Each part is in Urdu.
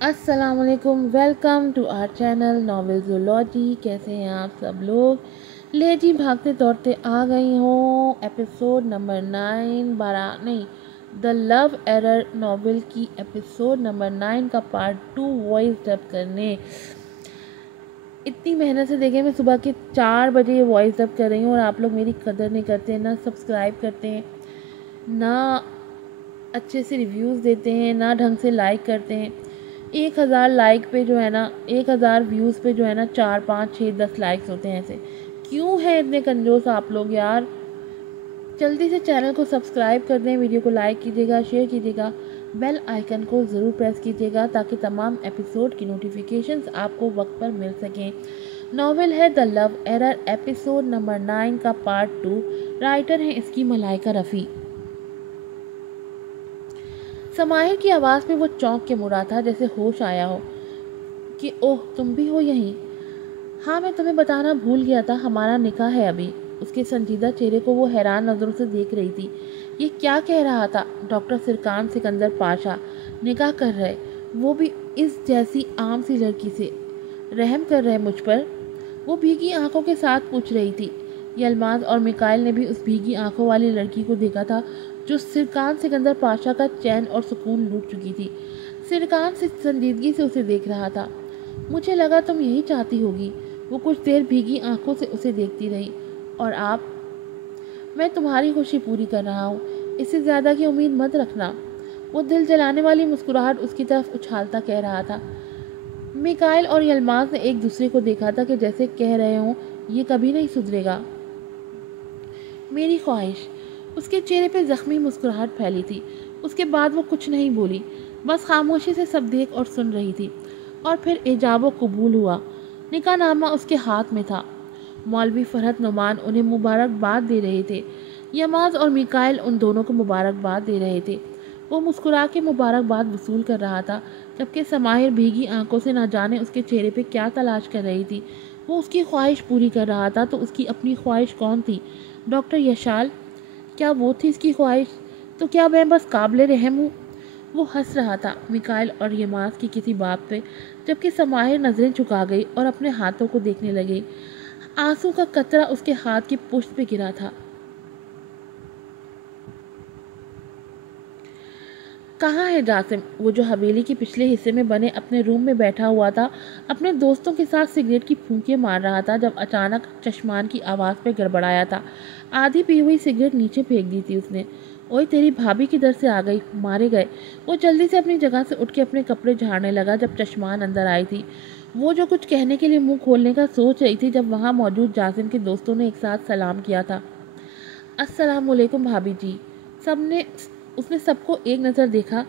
السلام علیکم، welcome to our channel novel zoology. کیسے ہیں آپ سب لوگ؟ لے جی بھاگتے دوڑتے آ گئی ہوں ایپیسوڈ نمبر 9 دا لو ایرر ناول کی ایپیسوڈ نمبر 9 کا پارٹ 2 وائس ڈب کرنے۔ اتنی محنت سے دیکھیں، میں صبح کے 4 بجے وائس ڈب کر رہی ہوں اور آپ لوگ میری قدر نہیں کرتے، نہ سبسکرائب کرتے ہیں، نہ اچھے سے ریویوز دیتے ہیں، نہ ڈھنگ سے لائک کرتے ہیں۔ 1000 لائک پہ جو ہے نا، 1000 ویوز پہ جو ہے نا 4 5 6 10 لائکس ہوتے ہیں۔ ایسے کیوں ہیں اتنے کنجوس آپ لوگ یار؟ جلدی سے چینل کو سبسکرائب کر دیں، ویڈیو کو لائک کیجیے گا، شیئر کیجیے گا، بیل آئیکن کو ضرور پریس کیجیے گا تاکہ تمام ایپیسوڈ کی نوٹیفیکیشنز آپ کو وقت پر مل سکیں۔ ناول ہے دا لو ایرر ایپیسوڈ نمبر 9 کا پارٹ 2۔ رائٹر ہیں اس کی ملائکہ رفیع۔ سماہر کی آواز پہ وہ چونک کے مڑا تھا، جیسے ہوش آیا ہو کہ اوہ تم بھی ہو یہیں۔ ہاں میں تمہیں بتانا بھول گیا تھا، ہمارا نکاح ہے ابھی۔ اس کے سنجیدہ چہرے کو وہ حیران نظروں سے دیکھ رہی تھی۔ یہ کیا کہہ رہا تھا؟ ڈاکٹر سرکان سکندر پاشا نکاح کر رہے، وہ بھی اس جیسی عام سی لڑکی سے؟ رحم کر رہے مجھ پر؟ وہ بھیگی آنکھوں کے ساتھ پوچھ رہی تھی۔ یلماز اور میکائل نے بھی اس بھیگی آنکھوں والی لڑکی کو دیکھا تھا جو سرکان سکندر پاشا کا چین اور سکون لوٹ چکی تھی۔ سرکان سنجیدگی سے اسے دیکھ رہا تھا۔ مجھے لگا تم یہی چاہتی ہوگی۔ وہ کچھ دیر بھیگی آنکھوں سے اسے دیکھتی رہی۔ اور آپ؟ میں تمہاری خوشی پوری کر رہا ہوں، اس سے زیادہ کی امید مت رکھنا۔ وہ دل جلانے والی مسکراہٹ اس کی طرف اچھالتا کہہ رہا تھا۔ میکائل اور یلماز نے ایک دوسرے کو دیکھا تھا کہ جیسے کہہ رہے ہوں یہ کبھی نہیں سدھرے گا۔ میری خواہش۔ اس کے چہرے پہ زخمی مسکراہٹ پھیلی تھی۔ اس کے بعد وہ کچھ نہیں بولی، بس خاموشی سے سب دیکھ اور سن رہی تھی۔ اور پھر ایجاب و قبول ہوا۔ نکاح نامہ اس کے ہاتھ میں تھا۔ مولوی فرحت نعمان انہیں مبارکباد دے رہے تھے۔ یلماز اور میکائل ان دونوں کو مبارکباد دے رہے تھے۔ وہ مسکرا کے مبارکباد وصول کر رہا تھا، جبکہ سماہر بھیگی آنکھوں سے نہ جانے اس کے چہرے پہ کیا تلاش کر رہی تھی۔ وہ اس کی خواہش پوری کر رہا تھا تو اس کی اپنی خواہش کون تھی؟ ڈاکٹر یشال؟ کیا وہ تھی اس کی خواہش؟ تو کیا میں بس قابل رحم ہوں؟ وہ ہنس رہا تھا میکائل اور یلماز کی کسی بات پہ، جبکہ سماہر نظریں جھکا گئی اور اپنے ہاتھوں کو دیکھنے لگی۔ آنسو کا قطرہ اس کے ہاتھ کی پشت پہ گرا تھا۔ کہاں ہے جاسم؟ وہ جو حویلی کے پچھلے حصے میں بنے اپنے روم میں بیٹھا ہوا تھا، اپنے دوستوں کے ساتھ سگریٹ کی پھونکیں مار رہا تھا جب اچانک چشمان کی آواز پہ گڑبڑایا تھا۔ آدھی پی ہوئی سگریٹ نیچے پھینک دی تھی اس نے۔ اوئے تیری بھابھی کدھر سے آ گئی، مارے گئے۔ وہ جلدی سے اپنی جگہ سے اٹھ کے اپنے کپڑے جھاڑنے لگا جب چشمان اندر آئی تھی۔ وہ جو کچھ کہنے کے لیے منہ کھولنے کا سوچ رہی تھی جب وہاں موجود جاسم کے دوستوں نے ایک ساتھ سلام کیا تھا۔ السلام علیکم بھابھی جی۔ اس نے سب کو ایک نظر دیکھا۔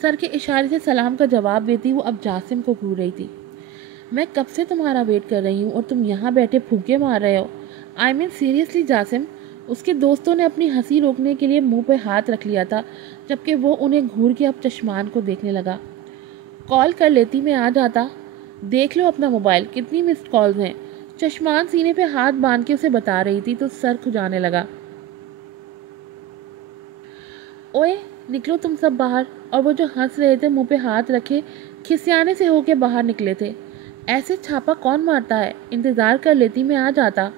سر کے اشارے سے سلام کا جواب دیتی وہ اب جاسم کو گھور رہی تھی۔ میں کب سے تمہارا ویٹ کر رہی ہوں اور تم یہاں بیٹھے پھونکے مار رہے ہو؟ آئی مین سیریسلی جاسم؟ اس کے دوستوں نے اپنی ہنسی روکنے کے لیے منہ پہ ہاتھ رکھ لیا تھا، جبکہ وہ انہیں گھور کے اب چشمان کو دیکھنے لگا۔ کال کر لیتی، میں آ جاتا۔ دیکھ لو اپنا موبائل، کتنی مسڈ کالز ہیں۔ چشمان سینے پہ ہاتھ باندھ کے اسے بتا رہی تھی تو سر کھجانے لگا۔ اوئے نکلو تم سب باہر۔ اور وہ جو ہنس رہے تھے منہ پہ ہاتھ رکھے کھسیانے سے ہو کے باہر نکلے تھے۔ ایسے چھاپا کون مارتا ہے؟ انتظار کر لیتی، میں آ جاتا۔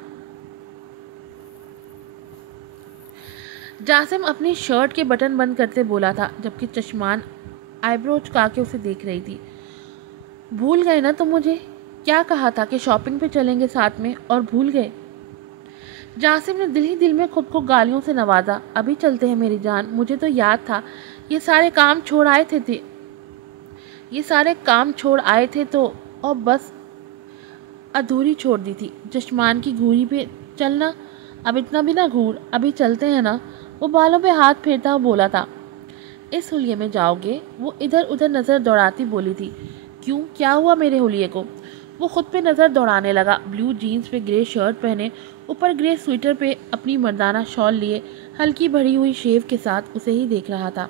جاسم اپنی شرٹ کے بٹن بند کرتے بولا تھا، جبکہ چشمان آئی برو چکا کے اسے دیکھ رہی تھی۔ بھول گئے نا تم مجھے؟ کیا کہا تھا کہ شاپنگ پہ چلیں گے ساتھ میں، اور بھول گئے؟ جاسم نے دل ہی دل میں خود کو گالیوں سے نوازا۔ ابھی چلتے ہیں میری جان، مجھے تو یاد تھا یہ سارے کام چھوڑ آئے تھے تو اور بس ادھوری چھوڑ دی تھی چشمان کی گھوری پہ چلنا۔ اب اتنا بھی نہ گھور، ابھی چلتے ہیں نا؟ وہ بالوں پہ ہاتھ پھیرتا بولا تھا۔ اس حلیے میں جاؤ گے؟ وہ ادھر ادھر نظر دوڑاتی بولی تھی۔ کیوں، کیا ہوا میرے حلیے کو؟ وہ خود پہ نظر دوڑانے لگا۔ بلیو جینز پہ گرے شرٹ پہنے، اوپر گرے سویٹر پہ اپنی مردانہ شال لیے، ہلکی بڑھی ہوئی شیو کے ساتھ اسے ہی دیکھ رہا تھا۔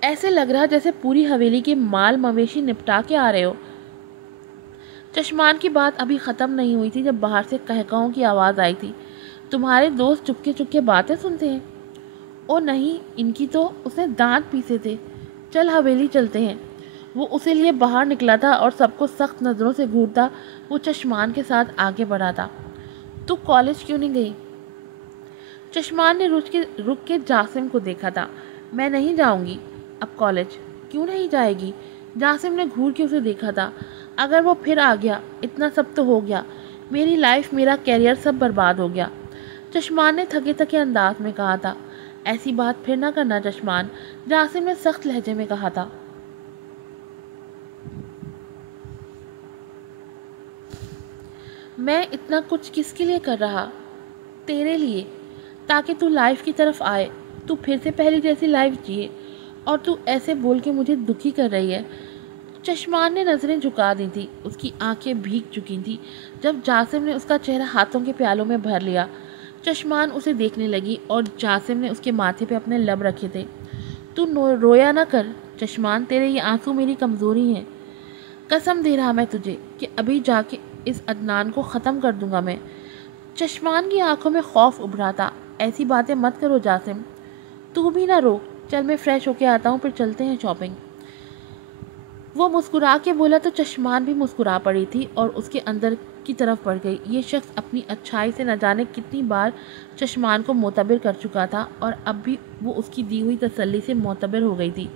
ایسے لگ رہا جیسے پوری حویلی کے مال مویشی نپٹا کے آ رہے ہو۔ چشمان کی بات ابھی ختم نہیں ہوئی تھی جب باہر سے قہقہوں کی آواز آئی تھی۔ تمہارے دوست چپکے چپکے باتیں سنتے ہیں؟ او نہیں، ان کی تو اس نے دانت پیسے تھے، چل حویلی چلتے ہیں۔ وہ اسے لیے باہر نکلا تھا اور سب کو سخت نظروں سے گھورتا وہ چشمان کے ساتھ آگے بڑھا تھا۔ تو کالج کیوں نہیں گئی؟ چشمان نے رک کے جاسم کو دیکھا تھا۔ میں نہیں جاؤں گی اب کالج۔ کیوں نہیں جائے گی؟ جاسم نے گھور کے اسے دیکھا تھا۔ اگر وہ پھر آ گیا، اتنا سب تو ہو گیا، میری لائف، میرا کیریئر سب برباد ہو گیا، چشمان نے تھکے تھکے انداز میں کہا تھا۔ ایسی بات پھر نہ کرنا چشمان، جاسم نے سخت لہجے میں کہا تھا۔ میں اتنا کچھ کس کے لیے کر رہا؟ تیرے لیے، تاکہ تو لائف کی طرف آئے، تو پھر سے پہلی جیسی لائف جیے، اور تو ایسے بول کے مجھے دکھی کر رہی ہے۔ چشمان نے نظریں جھکا دی تھی، اس کی آنکھیں بھیگ چکی تھی جب جاسم نے اس کا چہرہ ہاتھوں کے پیالوں میں بھر لیا۔ چشمان اسے دیکھنے لگی اور جاسم نے اس کے ماتھے پہ اپنے لب رکھے تھے۔ تو رویا نہ کر چشمان، تیرے یہ آنسو میری کمزوری ہیں۔ قسم دے رہا میں تجھے کہ ابھی جا کے اس عدنان کو ختم کر دوں گا میں۔ چشمان کی آنکھوں میں خوف ابھرا تھا۔ ایسی باتیں مت کرو جاسم، تو بھی نہ رو، چل میں فریش ہو کے آتا ہوں، پھر چلتے ہیں شاپنگ۔ وہ مسکرا کے بولا تو چشمان بھی مسکرا پڑی تھی اور اس کے اندر کی طرف بڑھ گئی۔ یہ شخص اپنی اچھائی سے نہ جانے کتنی بار چشمان کو معتبر کر چکا تھا اور اب بھی وہ اس کی دی ہوئی تسلی سے معتبر ہو گئی تھی۔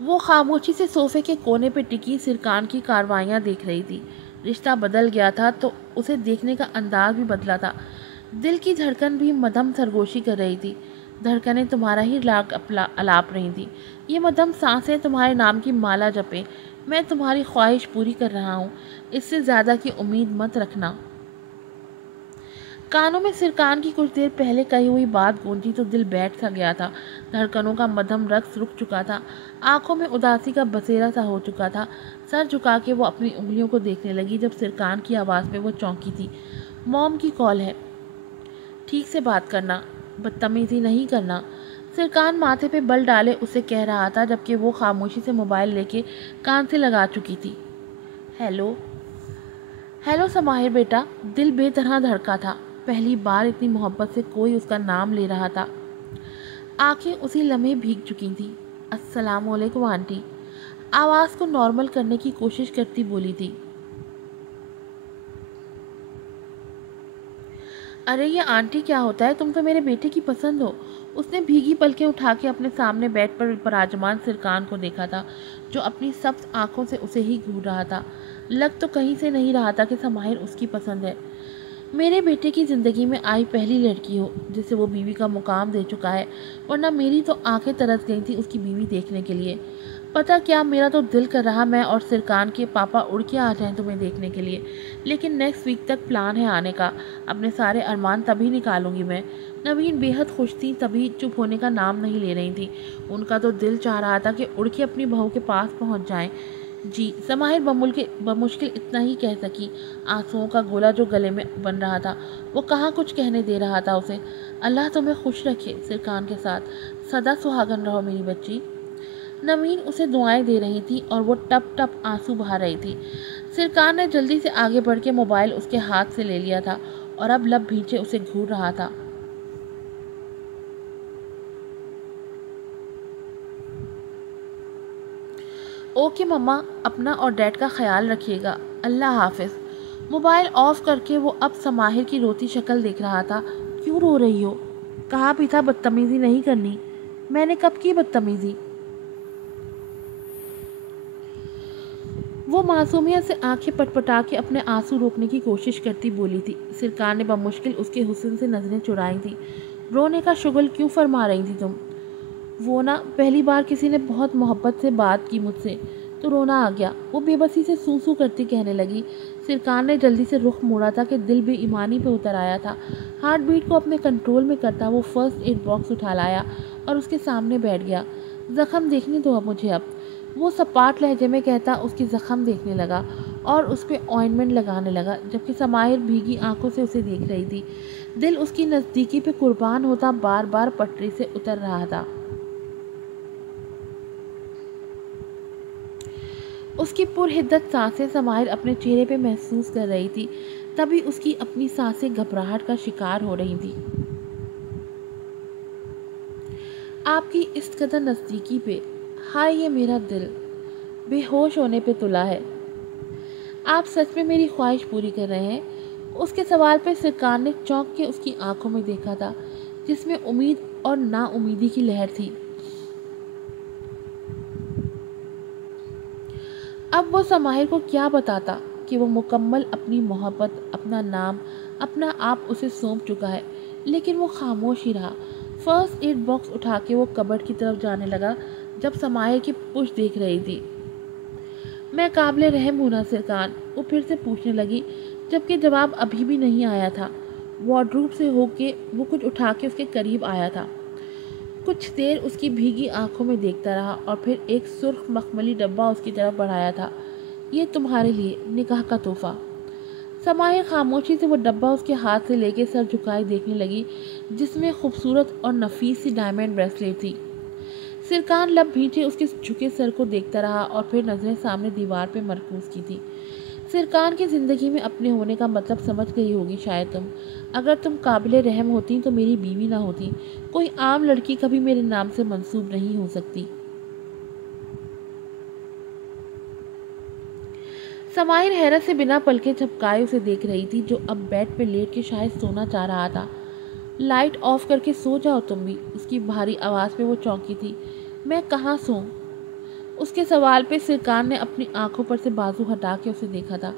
وہ خاموشی سے صوفے کے کونے پہ ٹکی سرکان کی کاروائیاں دیکھ رہی تھی۔ رشتہ بدل گیا تھا تو اسے دیکھنے کا انداز بھی بدلا تھا۔ دل کی دھڑکن بھی مدھم سرگوشی کر رہی تھی۔ دھڑکنیں تمہارا ہی الاپ رہی تھی۔ یہ مدھم سانسیں تمہارے نام کی مالا جپیں۔ میں تمہاری خواہش پوری کر رہا ہوں، اس سے زیادہ کی امید مت رکھنا۔ کانوں میں سرکان کی کچھ دیر پہلے کہی ہوئی بات گونجی تو دل بیٹھ سا گیا تھا۔ دھڑکنوں کا مدھم رقص رک چکا تھا۔ آنکھوں میں اداسی کا بسیرا سا ہو چکا تھا۔ سر جھکا کے وہ اپنی انگلیوں کو دیکھنے لگی جب سرکان کی آواز پہ وہ چونکی تھی۔ موم کی کال ہے، ٹھیک سے بات کرنا، بدتمیزی نہیں کرنا، سرکان ماتھے پہ بل ڈالے اسے کہہ رہا تھا جبکہ وہ خاموشی سے موبائل لے کے کان سے لگا چکی تھی۔ ہیلو ہیلو سماہر بیٹا۔ دل بے طرح دھڑکا تھا۔ پہلی بار اتنی محبت سے کوئی اس کا نام لے رہا تھا۔ آنکھیں اسی لمحے بھیگ چکی تھی۔ السلام علیکم آنٹی، آواز کو نارمل کرنے کی کوشش کرتی بولی تھی۔ ارے یہ آنٹی کیا ہوتا ہے، تم تو میرے بیٹے کی پسند ہو۔ اس نے بھیگی پلکیں اٹھا کے اپنے سامنے بیڈ پر پراجمان سرکان کو دیکھا تھا جو اپنی سبز آنکھوں سے اسے ہی گھور رہا تھا۔ لگ تو کہیں سے نہیں رہا تھا کہ سماہر اس کی پسند ہے۔ میرے بیٹے کی زندگی میں آئی پہلی لڑکی ہو جسے وہ بیوی کا مقام دے چکا ہے، ورنہ میری تو آنکھیں ترس گئی تھی اس کی بیوی دیکھنے کے لیے۔ پتہ کیا، میرا تو دل کر رہا میں اور سرکان کے پاپا اڑ کے آ جائیں تمہیں دیکھنے کے لیے، لیکن نیکسٹ ویک تک پلان ہے آنے کا۔ اپنے سارے ارمان تبھی نکالوں گی میں۔ نوین بے حد خوش تھی، تبھی چپ ہونے کا نام نہیں لے رہی تھی۔ ان کا تو دل چاہ رہا تھا کہ اڑ کے اپنی بہو کے پاس پہنچ جائیں۔ جی سماہر بمشکل اتنا ہی کہہ سکی۔ آنسوؤں کا گولا جو گلے میں بن رہا تھا وہ کہاں کچھ کہنے دے رہا تھا اسے۔ اللہ تمہیں خوش رکھے سرکان کے ساتھ، سدا سہاگن رہو میری بچی۔ نوین اسے دعائیں دے رہی تھی اور وہ ٹپ ٹپ آنسو بہا رہی تھی۔ سرکان نے جلدی سے آگے بڑھ کے موبائل اس کے ہاتھ سے لے لیا تھا اور اب لب بھینچے اسے گھور رہا تھا۔ اوکے مما، اپنا اور ڈیڈ کا خیال رکھیے گا، اللہ حافظ۔ موبائل آف کر کے وہ اب سماہر کی روتی شکل دیکھ رہا تھا۔ کیوں رو رہی ہو؟ کہا بھی تھا بدتمیزی نہیں کرنی۔ میں نے کب کی بدتمیزی؟ وہ معصومیت سے آنکھیں پٹپٹا کے اپنے آنسو روکنے کی کوشش کرتی بولی تھی۔ سرکان نے بمشکل اس کے حسن سے نظریں چرائی تھی۔ رونے کا شغل کیوں فرما رہی تھی تم؟ وہ نا، پہلی بار کسی نے بہت محبت سے بات کی مجھ سے تو رونا آ گیا، وہ بے بسی سے سو سو کرتی کہنے لگی۔ سرکان نے جلدی سے رخ موڑا تھا کہ دل بے ایمانی پہ اتر آیا تھا۔ ہارٹ بیٹ کو اپنے کنٹرول میں کرتا وہ فرسٹ ایڈ باکس اٹھا لایا اور اس کے سامنے بیٹھ گیا۔ زخم دیکھنے دو اب مجھے۔ اب وہ سپاٹ لہجے میں کہتا اس کی زخم دیکھنے لگا اور اس پہ آئنمنٹ لگانے لگا جبکہ سماہر بھیگی آنکھوں سے اسے دیکھ رہی تھی۔ دل اس کی نزدیکی پہ قربان ہوتا بار بار پٹری سے اتر رہا تھا۔ اس کی پرحدت سانسیں سماہر اپنے چہرے پہ محسوس کر رہی تھی۔ تبھی اس کی اپنی سانسیں گھبراہٹ کا شکار ہو رہی تھی۔ آپ کی اس قدر نزدیکی پہ، ہائے یہ میرا دل بے ہوش ہونے پہ تلا ہے۔ آپ سچ میں میری خواہش پوری کر رہے ہیں؟ اس کے سوال پہ سرکار نے چونک کے اس کی آنکھوں میں دیکھا تھا، جس میں امید اور نا امیدی کی لہر تھی۔ اب وہ سماہر کو کیا بتاتا کہ وہ مکمل اپنی محبت، اپنا نام، اپنا آپ اسے سونپ چکا ہے، لیکن وہ خاموش ہی رہا۔ فرسٹ ایڈ باکس اٹھا کے وہ کبرڈ کی طرف جانے لگا جب سماہر کی پشت دیکھ رہی تھی۔ میں قابل رحم ہوں نا سرکار؟ وہ پھر سے پوچھنے لگی، جبکہ جواب ابھی بھی نہیں آیا تھا۔ وارڈروب سے ہو کے وہ کچھ اٹھا کے اس کے قریب آیا تھا، کچھ دیر اس کی بھیگی آنکھوں میں دیکھتا رہا اور پھر ایک سرخ مخملی ڈبہ اس کی طرف بڑھایا تھا۔ یہ تمہارے لیے نکاح کا تحفہ۔ سماہر خاموشی سے وہ ڈبہ اس کے ہاتھ سے لے کے سر جھکائے دیکھنے لگی، جس میں خوبصورت اور نفیس سی ڈائمنڈ بریسلیٹ تھی۔ سرکار لب بھینچے اس کے جھکے سر کو دیکھتا رہا اور پھر نظریں سامنے دیوار پہ مرکوز کی تھی۔ سرکار کی زندگی میں اپنے ہونے کا مطلب سمجھ گئی ہوگی شاید تم۔ اگر تم قابل رحم ہوتی تو میری بیوی نہ ہوتی، کوئی عام لڑکی کبھی میرے نام سے منسوب نہیں ہو سکتی۔ سماہر حیرت سے بنا پلکیں جھپکائے اسے دیکھ رہی تھی، جو اب بیڈ پہ لیٹ کے شاید سونا چاہ رہا تھا۔ لائٹ آف کر کے سو جاؤ تم بھی، اس کی بھاری آواز پہ وہ چونکی تھی۔ میں کہاں سوں؟ اس کے سوال پہ سرکار نے اپنی آنکھوں پر سے بازو ہٹا کے اسے دیکھا تھا۔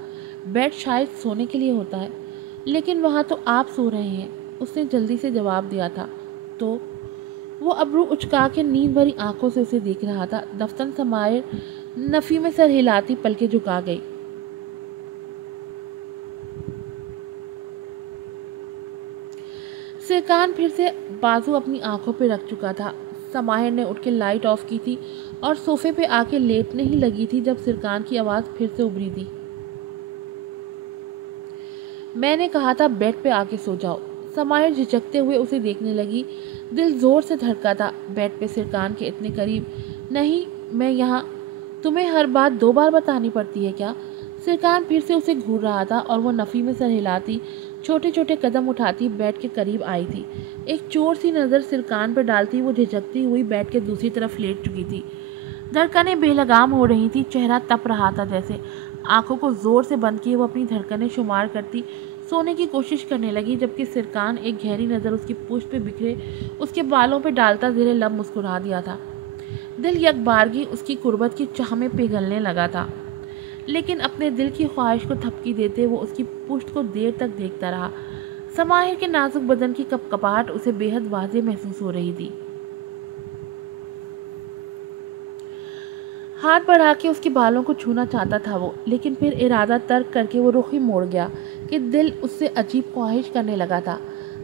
بیڈ شاید سونے کے لیے ہوتا ہے، لیکن وہاں تو آپ سو رہے ہیں، اس نے جلدی سے جواب دیا تھا۔ تو وہ ابرو اچکا کے نیند بھری آنکھوں سے اسے دیکھ رہا تھا۔ دفتن سماہر نفی میں سر ہلاتی پلکیں جھکا گئی۔ سرکار پھر سے بازو اپنی آنکھوں پہ رکھ چکا تھا۔ سماہر نے اٹھ کے لائٹ آف کی تھی اور صوفے پہ آ کے لیٹنے ہی لگی تھی جب سرکار کی آواز پھر سے ابھری تھی۔ میں نے کہا تھا بیڈ پہ آ کے سو جاؤ۔ سماہر جھجکتے ہوئے اسے دیکھنے لگی۔ دل زور سے دھڑکا تھا بیڈ پہ سرکار کے اتنے قریب۔ نہیں، میں یہاں۔ تمہیں ہر بات 2 بار بتانی پڑتی ہے کیا؟ سرکار پھر سے اسے گھور رہا تھا اور وہ نفی میں سر ہلاتی، چھوٹے چھوٹے قدم اٹھاتی بیڈ کے قریب آئی تھی۔ ایک چور سی نظر سرکار پہ ڈالتی وہ جھجکتی ہوئی بیڈ کے دوسری طرف لیٹ چکی تھی۔ دھڑکنیں بے لگام ہو رہی تھی، چہرہ تپ رہا تھا جیسے۔ آنکھوں کو زور سے بند کیے وہ اپنی دھڑکنیں شمار کرتی سونے کی کوشش کرنے لگی، جبکہ سرکار ایک گہری نظر اس کی پشت پہ بکھرے اس کے بالوں پہ ڈالتا زیر لب مسکرا دیا تھا۔ دل یک بارگی اس کی قربت کی چاہ میں پگھلنے لگا تھا، لیکن اپنے دل کی خواہش کو تھپکی دیتے وہ اس کی پشت کو دیر تک دیکھتا رہا۔ سماہر کے نازک بدن کی کپکپاہٹ اسے بے حد واضح محسوس ہو رہی تھی۔ ہاتھ بڑھا کے اس کے بالوں کو چھونا چاہتا تھا وہ، لیکن پھر ارادہ ترک کر کے وہ رخ ہی موڑ گیا کہ دل اس سے عجیب خواہش کرنے لگا تھا۔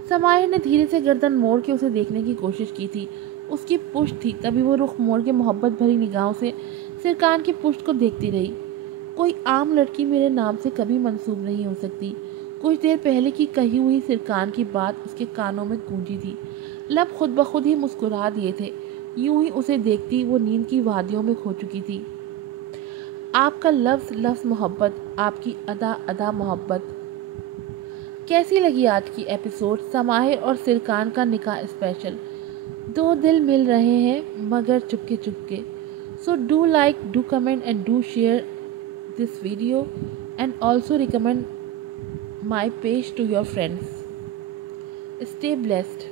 سماہر نے دھیرے سے گردن موڑ کے اسے دیکھنے کی کوشش کی تھی، اس کی پشت تھی، تبھی وہ رخ موڑ کے محبت بھری نگاہوں سے سرکار کی پشت کو دیکھتی رہی۔ کوئی عام لڑکی میرے نام سے کبھی منسوب نہیں ہو سکتی۔ کچھ دیر پہلے کی کہی ہوئی سرکار کی بات اس کے کانوں میں گونجی تھی۔ لب خود بخود ہی مسکرا دیے تھے۔ یوں ہی اسے دیکھتی وہ نیند کی وادیوں میں کھو چکی تھی۔ آپ کا لفظ لفظ محبت، آپ کی ادا ادا محبت۔ کیسی لگی آج کی ایپیسوڈ سماہر اور سرکار کا نکاح اسپیشل؟ 2 دل مل رہے ہیں مگر چپکے چپکے۔ So do like, do comment and do share this video and also recommend my page to your friends. Stay blessed.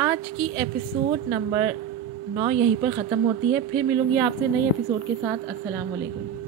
آج کی ایپیسوڈ نمبر 9 یہیں پر ختم ہوتی ہے۔ پھر ملوں گی آپ سے نئی ایپیسوڈ کے ساتھ۔ السلام علیکم۔